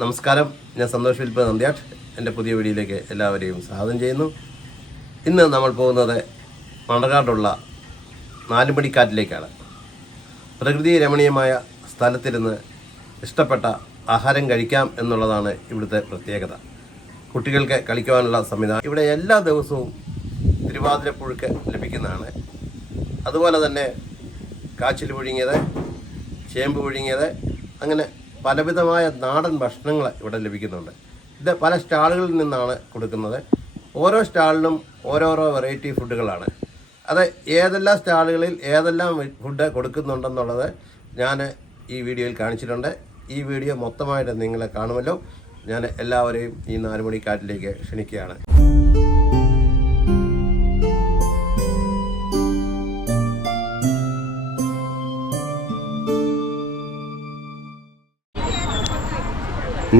നമസ്കാരം. ഞാൻ സന്തോഷ് വിൽപ്പ നന്ദ്യാട്ട് എന്റെ പുതിയ വീഡിയോയിലേക്ക് എല്ലാവരെയും സ്വാഗതം ചെയ്യുന്നു. ഇന്ന് നമ്മൾ പോകുന്നത് മണർകാടുള്ള നാലുമണിക്കാറ്റിലേക്കാണ് പ്രകൃതി രമണീയമായ സ്ഥലത്തിരുന്ന് ഇഷ്ടപ്പെട്ട ആഹാരം കഴിക്കാം എന്നുള്ളതാണ് ഇവിടുത്തെ പ്രത്യേകത. കുട്ടികൾക്ക് കളിക്കുവാനുള്ള സംവിധാനം ഇവിടെ എല്ലാ ദിവസവും തിരുവാതിരപ്പുഴുക്ക് ലഭിക്കുന്നതാണ്. അതുപോലെ തന്നെ കാച്ചിൽ പുഴുങ്ങിയത് ചേമ്പ് പുഴുങ്ങിയത് അങ്ങനെ പലവിധമായ നാടൻ ഭക്ഷണങ്ങൾ ഇവിടെ ലഭിക്കുന്നുണ്ട്. ഇത് പല സ്റ്റാളുകളിൽ നിന്നാണ് കൊടുക്കുന്നത്. ഓരോ സ്റ്റാളിലും ഓരോരോ വെറൈറ്റി ഫുഡുകളാണ്. അത് ഏതെല്ലാം സ്റ്റാളുകളിൽ ഏതെല്ലാം ഫുഡ് കൊടുക്കുന്നുണ്ടെന്നുള്ളത് ഞാൻ ഈ വീഡിയോയിൽ കാണിച്ചിട്ടുണ്ട്. ഈ വീഡിയോ മൊത്തമായിട്ട് നിങ്ങളെ കാണുമല്ലോ. ഞാൻ എല്ലാവരെയും ഈ നാലുമണിക്കാറ്റിലേക്ക് ക്ഷണിക്കുകയാണ്.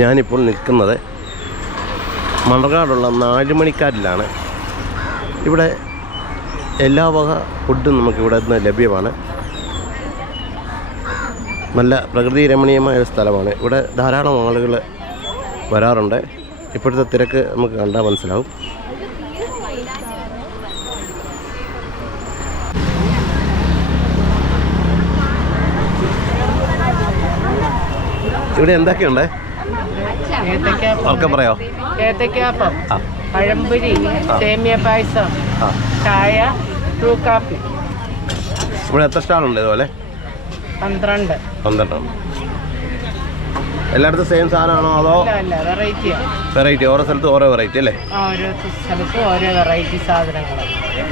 ഞാനിപ്പോൾ നിൽക്കുന്നത് മണർകാടുള്ള നാലുമണിക്കാറ്റിലാണ് ഇവിടെ എല്ലാ വക ഫുഡും നമുക്കിവിടെ നിന്ന് ലഭ്യമാണ്. നല്ല പ്രകൃതി രമണീയമായ ഒരു സ്ഥലമാണ്. ഇവിടെ ധാരാളം ആളുകൾ വരാറുണ്ട്. ഇപ്പോഴത്തെ തിരക്ക് നമുക്ക് കണ്ടാൽ മനസ്സിലാവും. ഇവിടെ എന്തൊക്കെയുണ്ട്? ഒക്കെ പറയോ ഏത്തക്കാപ്പം പഴംപൊരി സേമിയ പായസം ചായ ട്രൂ കാപ്പി ഇവിടെ എത്ര സ്റ്റാളുണ്ട് ഇതുപോലെ? പന്ത്രണ്ട്. പന്ത്രണ്ടെണ്ണം എല്ലായിടത്തും സെയിം സാധനമാണോ അതോ വെറൈറ്റി ഓരോ സ്ഥലത്ത് ഓരോ വെറൈറ്റി അല്ലേ? ഓരോ സ്ഥലത്ത് ഓരോ വെറൈറ്റി സാധനങ്ങൾ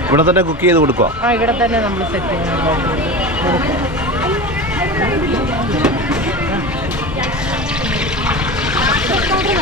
ഇവിടെ തന്നെ കുക്ക് ചെയ്ത് കൊടുക്കുക ഇവിടെ തന്നെ നമ്മൾ സെറ്റ് കൊടുക്കും.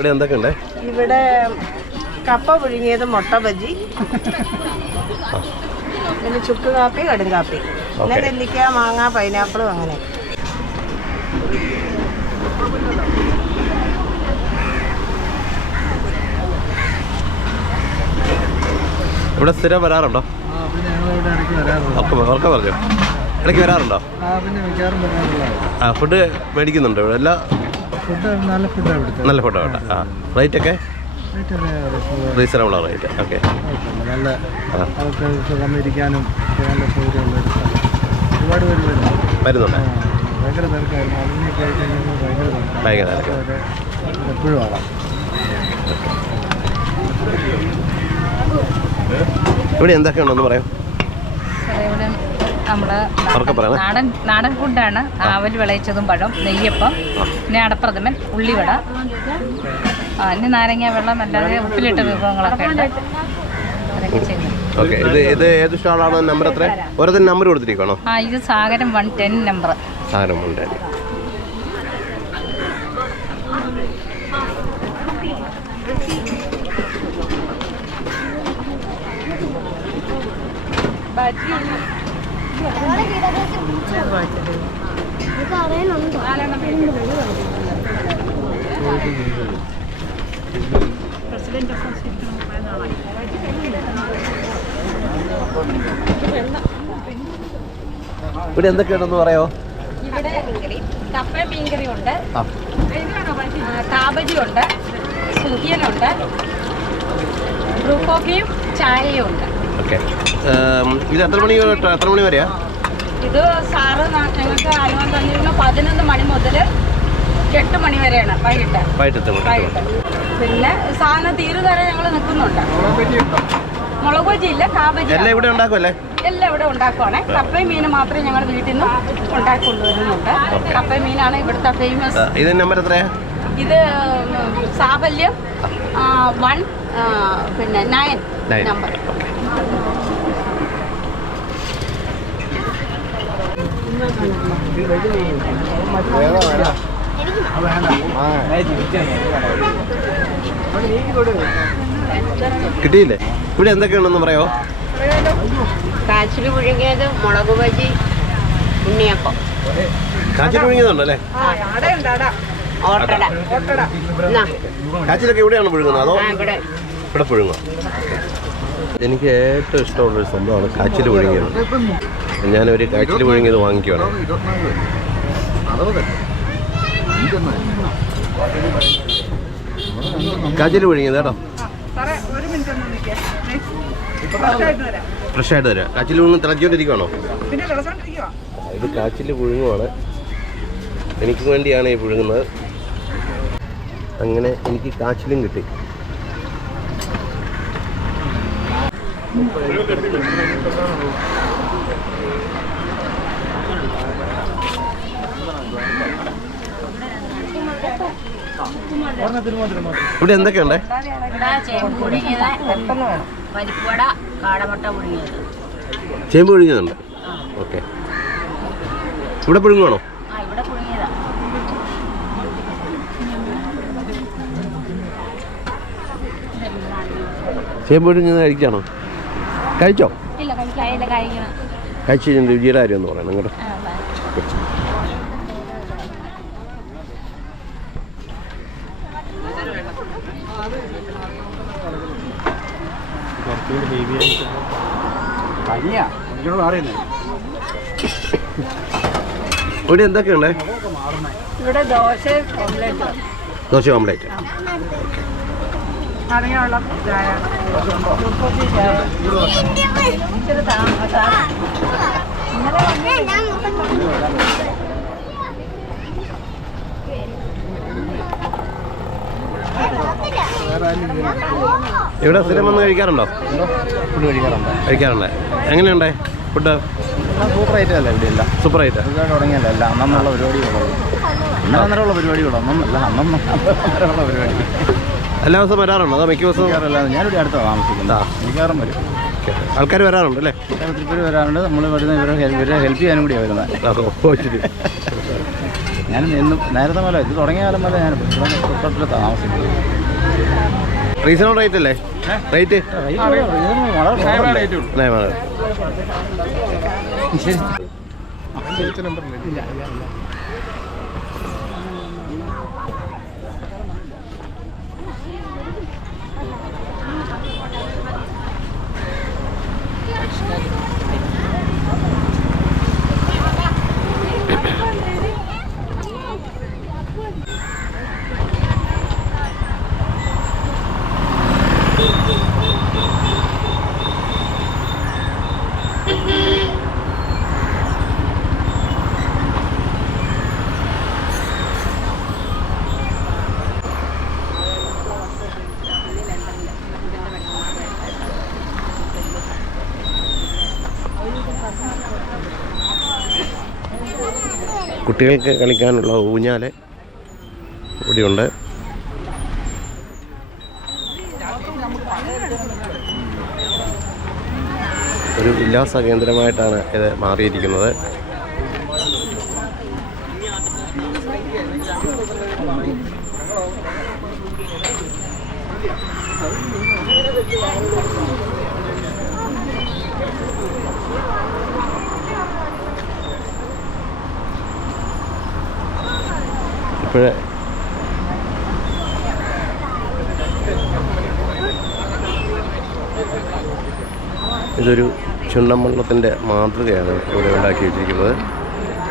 ഇവിടെ എന്തൊക്കെ ഉണ്ട്? ഇവിടെ കപ്പ പുഴുങ്ങിയത് മുട്ട ബജി. പിന്നെ ചുക്ക് കാപ്പി കടും കാപ്പി. പിന്നെ നെല്ലിക്ക മാങ്ങ പൈനാപ്പിളും അങ്ങനെ. ഇവിടെ സ്ഥിരം വരാറുണ്ടോ? ആ, പിന്നെ ഞങ്ങളിവിടെ ഇടയ്ക്ക് പറഞ്ഞു. വരാറുണ്ടോ? ആ, പിന്നെ മിക്കവാറും വരാറുള്ളതാണ്. ആ ഫുഡ് മേടിക്കുന്നുണ്ടോ ഇവിടെ? എല്ലാ ഫുഡ് നല്ല ഫുഡ്. നല്ല കേട്ടോ ആ റേറ്റ് ഒക്കെ റീസണബിൾ ആണ് റേറ്റ് ഓക്കെ. നല്ല ആ. ആൾക്കാർക്ക് വന്നിരിക്കാനും ഒക്കെ നല്ല സൗകര്യമുള്ള ഒരു സ്ഥലം. ഒരുപാട് പേര് വരുന്നു വരുന്നുണ്ട് ഭയങ്കര തിരക്കായിരുന്നു ആയിട്ട് കഴിഞ്ഞപ്പോൾ ഭയങ്കര തിരക്കാണ്. ഭയങ്കര തിരക്ക്. അതെ, എപ്പോഴും ആവാം ഇവിടെ എന്തൊക്കെയുണ്ടെന്ന് പറയാം നമ്മുടെ നാടൻ നാടൻ ഫുഡാണ് ആവൽ വിളയിച്ചതും പഴം നെയ്യപ്പം പിന്നെ അടപ്രഥമൻ ഉള്ളിവട. പിന്നെ നാരങ്ങ വെള്ളം അല്ലാതെ ഉപ്പിലിട്ട വിഭവങ്ങളൊക്കെ ഉണ്ട്. അതൊക്കെ ചെയ്യുന്നു ഓക്കെ ഇത് ഇത് ഏത് സ്റ്റാളാണ് നമ്പർ എത്ര ഓരോരുത്തർ നമ്പർ കൊടുത്തിരിക്കണോ ആ ഇത് സാഗരം വൺ ടെൻ നമ്പർ ഇവിടെ എന്തൊക്കെയുണ്ടെന്ന് പറയോ? ഇവിടെ മീൻകറി കപ്പ മീൻകറി ഉണ്ട് കാബജി ഉണ്ട് സുഹിയനുണ്ട് ബ്രൂ കോഫിയും ചായയും ഉണ്ട്. ഓക്കെ. ഇത് എത്ര മണി എത്ര മണി വരെയാ? ഇത് സാറ് ഞങ്ങൾക്ക് അനുഭവം തന്നിരുന്ന പതിനൊന്ന് മണി മുതൽ എട്ട് മണി വരെയാണ് വൈകിട്ട്. വൈകിട്ട്. പിന്നെ സാധനം തരാൻ ഞങ്ങൾ നിൽക്കുന്നുണ്ട് മുളക് ബജി ഇല്ല കാബജി എല്ലാം ഇവിടെ ഉണ്ടാക്കുമല്ലേ എല്ലാം ഇവിടെ ഉണ്ടാക്കുവാണ്. കപ്പയും മീനും മാത്രമേ ഞങ്ങൾ വീട്ടിൽ നിന്ന് ഉണ്ടാക്കി കൊണ്ടുവരുന്നുണ്ട് കപ്പയും മീനാണ് ഇവിടുത്തെ ഫേമസ് ഇത് നമ്പർ എത്രയാ? ഇത് സാഫല്യം വൺ പിന്നെ നയൻ. നമ്പർ കിട്ടിയില്ലേ? ഇവിടെ എന്തൊക്കെയാണെന്ന് പറയോ? കാച്ചിൽ പുഴുങ്ങിയത് മുളക് ബജി ഉണ്ണിയപ്പം. കാച്ചിൽ പുഴുങ്ങിയതുണ്ടല്ലേ? കാച്ചിലൊക്കെ ഇവിടെയാണ് പുഴുങ്ങുന്നത്? അതോ ഇവിടെ. ഇവിടെ പുഴുങ്ങുക എനിക്ക് ഏറ്റവും ഇഷ്ടമുള്ളൊരു സംഭവമാണ് കാച്ചിൽ പുഴുങ്ങിയത്. ഞാനൊരു കാച്ചിൽ പുഴുങ്ങിയത് വാങ്ങിക്കുവാണ്. കാച്ചിൽ പുഴുങ്ങിയത് കേട്ടോ. ഫ്രഷ് ആയിട്ട് തരാം കാച്ചിൽ പുഴുങ്ങി തിളച്ചോണ്ടിരിക്കുവാണോ ഇത് കാച്ചിൽ പുഴുങ്ങുവാണ് എനിക്ക് വേണ്ടിയാണ് ഈ പുഴുങ്ങുന്നത് അങ്ങനെ എനിക്ക് കാച്ചിലും കിട്ടി. ഇവിടെ എന്തൊക്കെയുണ്ടേ ചേമ്പ് പുഴുങ്ങിയതുണ്ട്. ഓക്കെ. ഇവിടെ പുഴുങ്ങുവാണോ? ചേമ്പ് പുഴുങ്ങുന്നത് കഴിക്കാണോ? കഴിച്ചോ? ഇല്ല കഴിക്കണം. കഴിച്ചതിന്റെ രുചിയുടെ കാര്യം എന്ന് പറയണം അറിയുന്നത് ഇവിടെ എന്തൊക്കെയുണ്ടേ? ഇവിടെ ദോശ ഓംലെറ്റ്. ദോശ ഓംലേറ്റ് നാരങ്ങ ചായ ഇച്ചിരി താമസം ഇവിടെ സ്ഥിരം വന്ന് കഴിക്കാറുണ്ടോ? ഫുഡ് കഴിക്കാറുണ്ട്? കഴിക്കാറുണ്ട്. എങ്ങനെയുണ്ടേ ഫുഡ്? സൂപ്പർ ആയിട്ട് അല്ല ഇവിടെ ഇല്ല സൂപ്പർ ആയിട്ട് തുടങ്ങിയല്ല? അല്ല അന്നുള്ള പരിപാടികളുള്ളൂ അന്നേരം അന്നേരമുള്ള പരിപാടികളോ അന്നല്ല അന്നൊന്നും അന്നേരമുള്ള പരിപാടി. എല്ലാ ദിവസവും വരാറുണ്ടോ? അതോ മിക്ക ദിവസവും? ഞാനിവിടെ അടുത്താണ് താമസിക്കുന്നത്. മിക്കവാറും വരും. ആൾക്കാർ വരാറുണ്ട് അല്ലേ? ഒത്തിരി പേര് വരാറുണ്ട്. നമ്മൾ വരുന്ന ഇവരെ ഹെൽപ്പ് ഇവരെ ഹെൽപ്പ് ചെയ്യാനും കൂടിയാണ് വരുന്നത് ഞാൻ എന്നും നേരത്തെ മല ഇത് തുടങ്ങിയ കാലം മല ഞാൻ തൊട്ടടുത്ത് താമസിക്കുന്നത് റീസണബിൾ റേറ്റ് അല്ലേ? റേറ്റ്? റേറ്റ് കുട്ടികൾക്ക് കളിക്കാനുള്ള ഊഞ്ഞാൽ ഇവിടെയുണ്ട്. ഒരു ഉല്ലാസ കേന്ദ്രമായിട്ടാണ് ഇത് മാറിയിരിക്കുന്നത്. ഇപ്പോഴേ ഇതൊരു ചുണ്ടൻവള്ളത്തിന്റെ മാതൃകയാണ് ഇവിടെ ഉണ്ടാക്കി വെച്ചിരിക്കുന്നത്.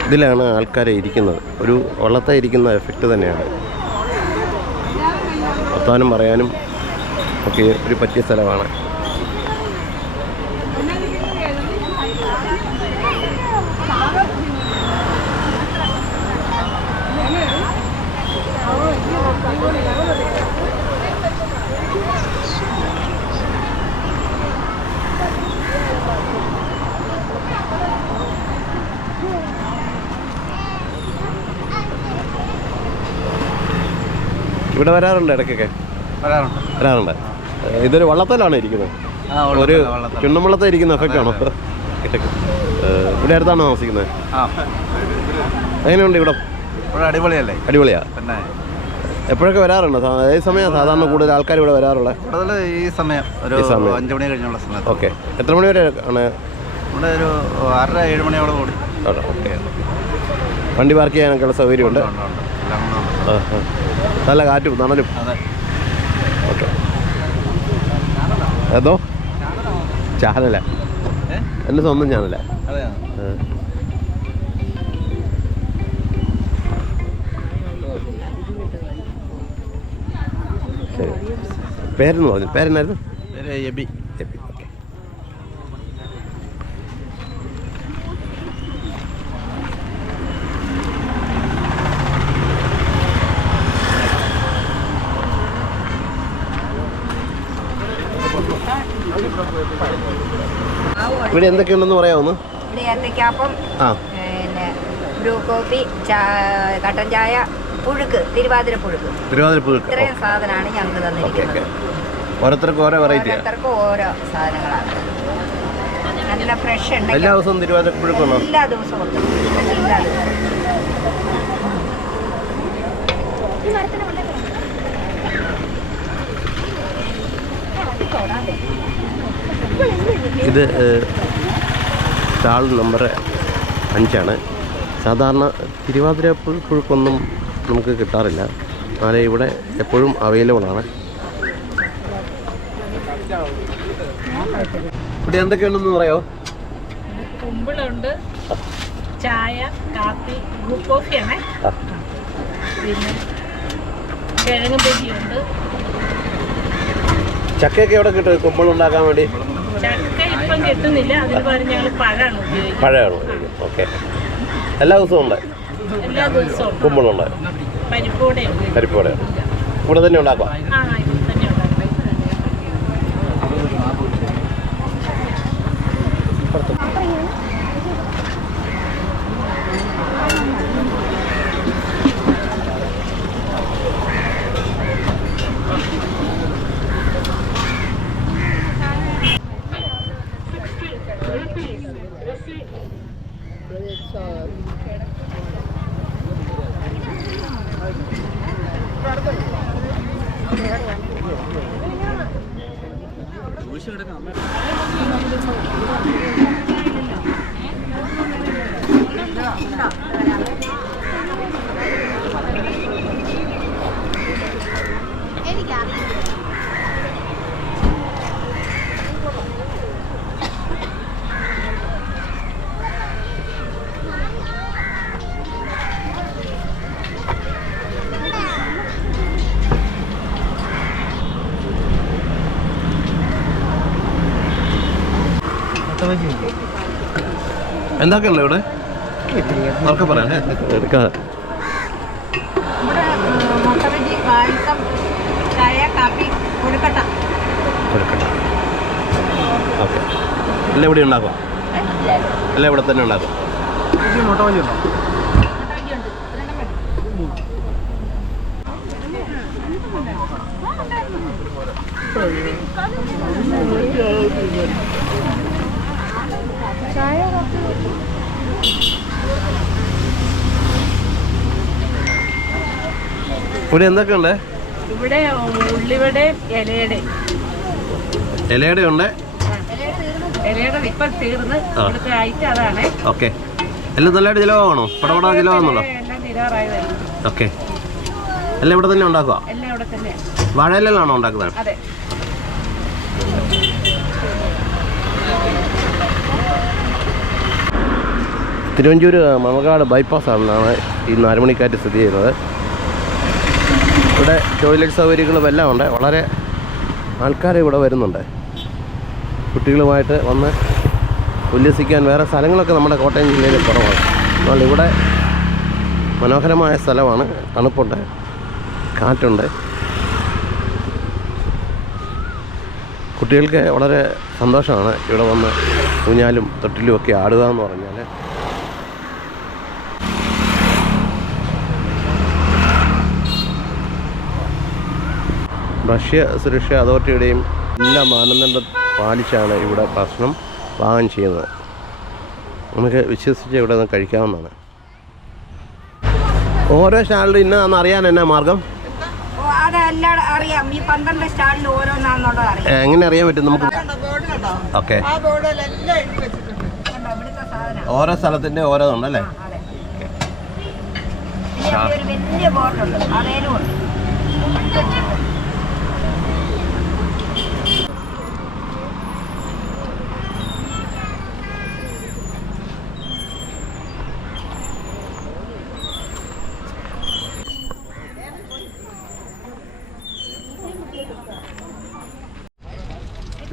ഇതിലാണ് ആൾക്കാരെ ഇരിക്കുന്നത്. ഒരു വള്ളത്തെ ഇരിക്കുന്ന എഫക്റ്റ് തന്നെയാണ്. വർത്താനം പറയാനും ഒക്കെ ഒരു പറ്റിയ സ്ഥലമാണ്. ഇവിടെ വരാറുണ്ട് ഇടയ്ക്കൊക്കെ. വരാറുണ്ട്. വരാറുണ്ട്. ഇതൊരു വള്ളത്തലാണ് ഇരിക്കുന്നത്. ഒരു ചുണ്ടൻവള്ളത്തെ ഇരിക്കുന്ന എഫക്റ്റ് ആണോ ഇവിടെ അടുത്താണോ താമസിക്കുന്നത്? എങ്ങനെയുണ്ട് ഇവിടെ? അടിപൊളിയല്ലേ? അടിപൊളിയാ? പിന്നെ. എപ്പോഴൊക്കെ വരാറുണ്ട്? ഏത് സമയം? സാധാരണ കൂടുതൽ ആൾക്കാർ ഇവിടെ വരാറുള്ളത് കൂടുതൽ ഈ സമയം ഒരു. അഞ്ച് മണി കഴിഞ്ഞുള്ള സമയത്ത് ഓക്കെ. എത്ര മണി വരെ ആണ്? ഇവിടെ ഒരു ആറര ഏഴ് മണിയോളം കൂടി. ഓക്കെ. വണ്ടി പാർക്ക് ചെയ്യാനൊക്കെയുള്ള സൗകര്യമുണ്ട്. ആ, ആ. നല്ല കാറ്റും തണലും. ഓക്കെ. എന്തോ ചാനല. എന്റെ സ്വന്തം ചാനല. ശരി. പേരെന്ന് പറഞ്ഞു? പേരെന്നായിരുന്നു? പേര് എബി. ഇവിടെ എന്തൊക്കെയുണ്ടെന്ന് പറയാമോ ഇവിടെ ആ. പിന്നെ ബ്രൂ കോഫി ചാ- കട്ടൻ ചായ പുഴുക്ക് തിരുവാതിര പുഴുക്ക്. ഇത്രയും സാധനമാണ് ഞങ്ങൾക്ക് തന്നിരിക്കുന്നത്. ഓരോരുത്തർക്കും ഓരോ ഓരോരുത്തർക്കും ഓരോ സാധനങ്ങളാണ്. നല്ല ഫ്രഷ് ഉണ്ട്. എല്ലാ ദിവസവും തിരുവാതിര പുഴുക്കുണ്ടോ എല്ലാ ദിവസവും ഉണ്ട്. എല്ലാ ദിവസവും. ഇത് സ്റ്റാൾ നമ്പർ അഞ്ചാണ്. സാധാരണ തിരുവാതിര പുഴുക്കൊന്നും നമുക്ക് കിട്ടാറില്ല. എന്നാലേ ഇവിടെ എപ്പോഴും അവൈലബിൾ ആണ്. ഇവിടെ എന്തൊക്കെയുണ്ടെന്ന് പറയോ കുമ്പിളുണ്ട് ചായ കാപ്പി ഗ്രൂപ്പ് കോഫിയാണ്. പിന്നെ കിഴങ്ങ് പൊരിയുണ്ട് ചക്കയൊക്കെ എവിടെ കിട്ടും? കുമ്പിളുണ്ടാക്കാൻ വേണ്ടി. ചക്ക ഇപ്പം കിട്ടുന്നില്ല. അതിന് പകരം ഞങ്ങൾ പഴമാണ് ഉപയോഗിക്കുന്നത്. പഴമാണ് ഓക്കെ. എല്ലാ ദിവസവും ഉണ്ട്? എല്ലാ ദിവസവും. കുമ്പളുണ്ട് പരിപ്പോടെ പരിപ്പോടെ ഇവിടെ തന്നെ ഉണ്ടാക്കും? കിടക്കണം എന്തൊക്കെയുണ്ട് ഇവിടെ? ഒക്കെ പറയാം എടുക്കാം ഓക്കെ. എല്ലാം ഇവിടെ ഉണ്ടാക്കാം എല്ലാം ഇവിടെ തന്നെ ഉണ്ടാക്കും ഇവിടെ എന്തൊക്കെയുണ്ട്? ഇവിടെ ഉള്ളിവടയും ഇലയുടെ. ഇലയുടെ ഉണ്ട്. ഇലയുടെ ഇപ്പം തീർന്ന്. ആ. ഇവിടുത്തെ ഐറ്റം അതാണ്. ഓക്കെ. എല്ലാം നല്ലതായിട്ട് ചിലവാണോ പടപട വരുന്നു ഓക്കെ. എല്ലാം ഇവിടെ തന്നെ ഉണ്ടാക്കുക? വാഴയിലാണോ ഉണ്ടാക്കുന്നത്? തിരുവഞ്ചൂർ മണക്കാട് ബൈപ്പാസ് ആണെന്നാണ് ഈ നാലുമണിക്കാറ്റ് സ്ഥിതി ചെയ്യുന്നത്. ഇവിടെ ടോയ്ലറ്റ് സൗകര്യങ്ങളും എല്ലാം ഉണ്ട്. വളരെ ആൾക്കാർ ഇവിടെ വരുന്നുണ്ട്. കുട്ടികളുമായിട്ട് വന്ന് ഉല്ലസിക്കാൻ വേറെ സ്ഥലങ്ങളൊക്കെ നമ്മുടെ കോട്ടയം ജില്ലയിൽ കുറവാണ്. എന്നാൽ ഇവിടെ മനോഹരമായ സ്ഥലമാണ്. തണുപ്പുണ്ട്. കാറ്റുണ്ട്. കുട്ടികൾക്ക് വളരെ സന്തോഷമാണ് ഇവിടെ വന്ന് ഊഞ്ഞാലും തൊട്ടിലും ഒക്കെ ആടുക എന്ന് പറഞ്ഞാൽ ഭക്ഷ്യ സുരക്ഷാ അതോറിറ്റിയുടെയും എല്ലാ മാനദണ്ഡം പാലിച്ചാണ് ഇവിടെ ഭക്ഷണം പാകം ചെയ്യുന്നത്. നമുക്ക് വിശ്വസിച്ച് ഇവിടെ നിന്ന് കഴിക്കാവുന്നതാണ്. ഓരോ സ്റ്റാളിലും ഇന്നതാണെന്ന് അറിയാൻ എന്നാ മാർഗം? എങ്ങനെ അറിയാൻ പറ്റും നമുക്ക്? ഓക്കെ. ഓരോ സ്ഥലത്തിന്റെ ഓരോന്നുണ്ടല്ലേ വലിയ ബോട്ടുണ്ട് അതേലും ഉണ്ട്.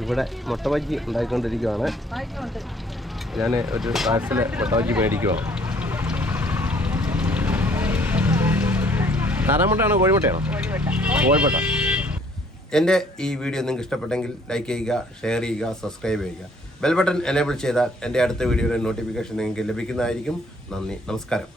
ഇവിടെ മുട്ട ബജ്ജി ഉണ്ടാക്കിക്കൊണ്ടിരിക്കുവാണ് ഞാൻ ഒരു പാഴ്സൽ മുട്ട ബജ്ജി മേടിക്കുവാണ്. താറാമുട്ടയാണോ കോഴിമുട്ടയാണോ? കോഴിമുട്ട. എന്റെ ഈ വീഡിയോ നിങ്ങൾക്ക് ഇഷ്ടപ്പെട്ടെങ്കിൽ ലൈക്ക് ചെയ്യുക ഷെയർ ചെയ്യുക സബ്സ്ക്രൈബ് ചെയ്യുക. ബെൽ ബട്ടൺ എനേബിൾ ചെയ്താൽ എന്റെ അടുത്ത വീഡിയോയുടെ നോട്ടിഫിക്കേഷൻ നിങ്ങൾക്ക് ലഭിക്കുന്നതായിരിക്കും. നന്ദി നമസ്കാരം.